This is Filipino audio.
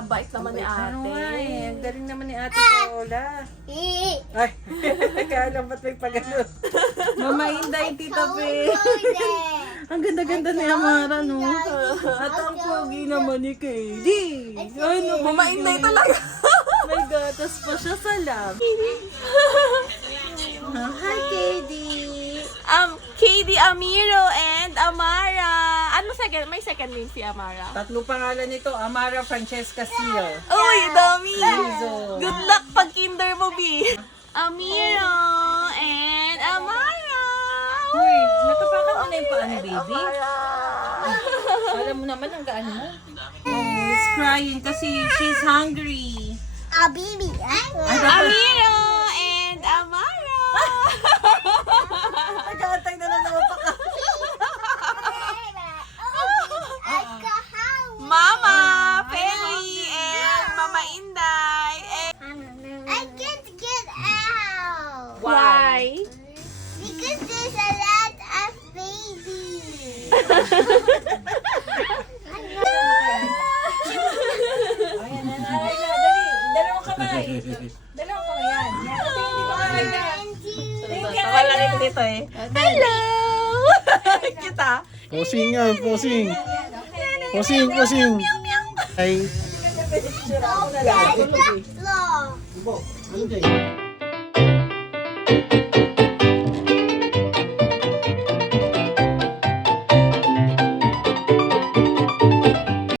Bait naman ni Ano ate. nga eh, ang galing naman ni Ate Paula. Ay, kaya lang ba't may pagano? Mama Inday, Tita Pe. Ang ganda-ganda ni Amara, no? At ang pogi naman ni Katie. Ano, Mama Inday talaga. may gatas pa siya sa lab. Hi, Katie. KD Amiro and Amara. Ano second? May second name si Amara. Tatlo pangalan nito, Amara Francesca Sio. Uy, dami. Lizo. Good luck pag kinder mo, B. Amiro and Amara. Uy, natapakan mo na yung paa ni baby. Amara. Alam mo naman ang gaan mo. Oh, he's crying kasi she's hungry. Baby. Amiro and Amara. Nag-aantay na lang naman pa ka. Mama, Feli, and Mama Inday. I can't get out Why? because there's a lot of babies. Ayan, nanay na. Dali, dalawang kamay. Dalawang kamay yan. Yan, ito hindi ba kamay na? Wala rin dito eh. Hello! Kita. Posing yan, posing. Posing, posing. Ay. Picture ako na lang. Look. Ano dyan?